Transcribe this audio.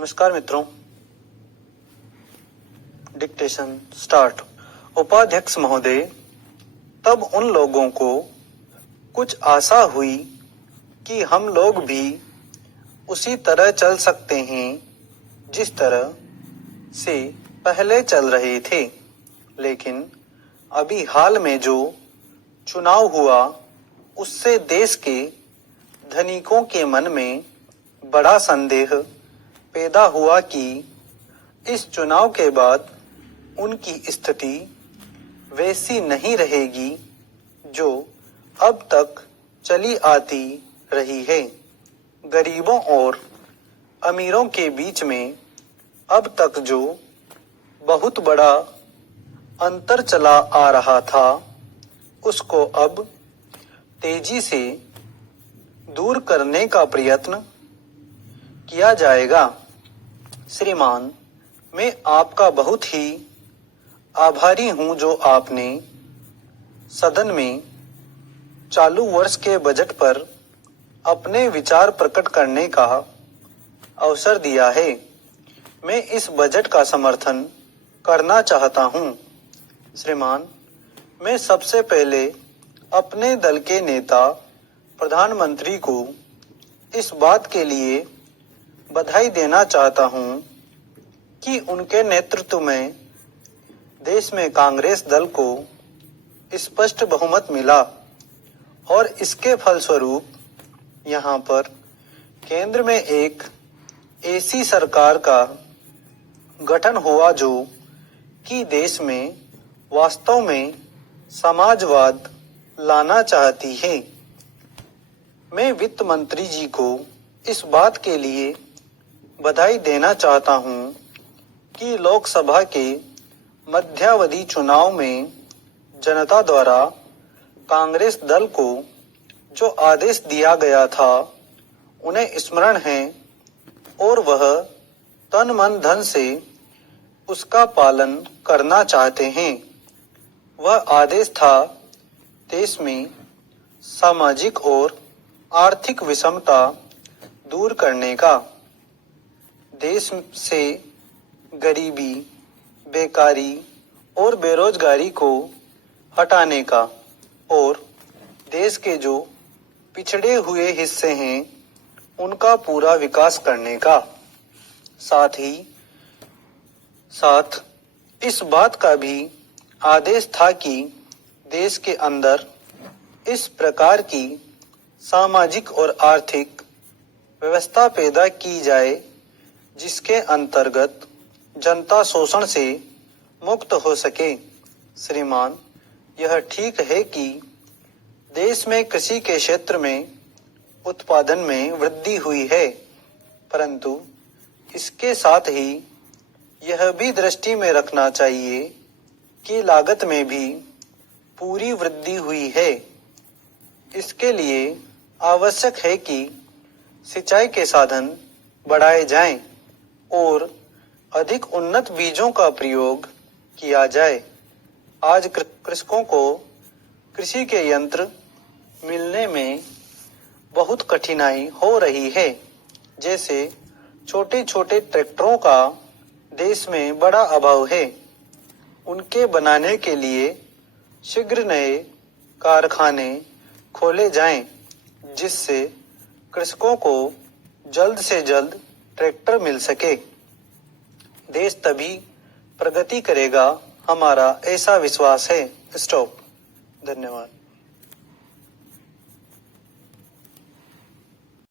नमस्कार मित्रों। Dictation start. उपाध्यक्ष महोदय, तब उन लोगों को कुछ आशा हुई कि हम लोग भी उसी तरह चल सकते हैं जिस तरह से पहले चल रहे थे, लेकिन अभी हाल में जो चुनाव हुआ उससे देश के धनिकों के मन में बड़ा संदेह पैदा हुआ कि इस चुनाव के बाद उनकी स्थिति वैसी नहीं रहेगी जो अब तक चली आती रही है। गरीबों और अमीरों के बीच में अब तक जो बहुत बड़ा अंतर चला आ रहा था, उसको अब तेजी से दूर करने का प्रयत्न किया जाएगा। श्रीमान, मैं आपका बहुत ही आभारी हूं जो आपने सदन में चालू वर्ष के बजट पर अपने विचार प्रकट करने का अवसर दिया है। मैं इस बजट का समर्थन करना चाहता हूं। श्रीमान, मैं सबसे पहले अपने दल के नेता प्रधानमंत्री को इस बात के लिए बधाई देना चाहता हूं कि उनके नेतृत्व में देश में कांग्रेस दल को स्पष्ट बहुमत मिला और इसके फलस्वरूप यहां पर केंद्र में एक ऐसी सरकार का गठन हुआ जो कि देश में वास्तव में समाजवाद लाना चाहती है। मैं वित्त मंत्री जी को इस बात के लिए बधाई देना चाहता हूं कि लोकसभा के मध्यावधि चुनाव में जनता द्वारा कांग्रेस दल को जो आदेश दिया गया था उन्हें स्मरण है और वह तन मन धन से उसका पालन करना चाहते हैं। वह आदेश था देश में सामाजिक और आर्थिक विषमता दूर करने का, देश से गरीबी, बेकारी और बेरोजगारी को हटाने का और देश के जो पिछड़े हुए हिस्से हैं उनका पूरा विकास करने का। साथ ही साथ इस बात का भी आदेश था कि देश के अंदर इस प्रकार की सामाजिक और आर्थिक व्यवस्था पैदा की जाए जिसके अंतर्गत जनता शोषण से मुक्त हो सके। श्रीमान, यह ठीक है कि देश में कृषि के क्षेत्र में उत्पादन में वृद्धि हुई है, परंतु इसके साथ ही यह भी दृष्टि में रखना चाहिए कि लागत में भी पूरी वृद्धि हुई है। इसके लिए आवश्यक है कि सिंचाई के साधन बढ़ाए जाएं और अधिक उन्नत बीजों का प्रयोग किया जाए। आज कृषकों को कृषि के यंत्र मिलने में बहुत कठिनाई हो रही है। जैसे छोटे छोटे ट्रैक्टरों का देश में बड़ा अभाव है। उनके बनाने के लिए शीघ्र नए कारखाने खोले जाएं, जिससे कृषकों को जल्द से जल्द ट्रैक्टर मिल सके। देश तभी प्रगति करेगा, हमारा ऐसा विश्वास है। स्टॉप। धन्यवाद।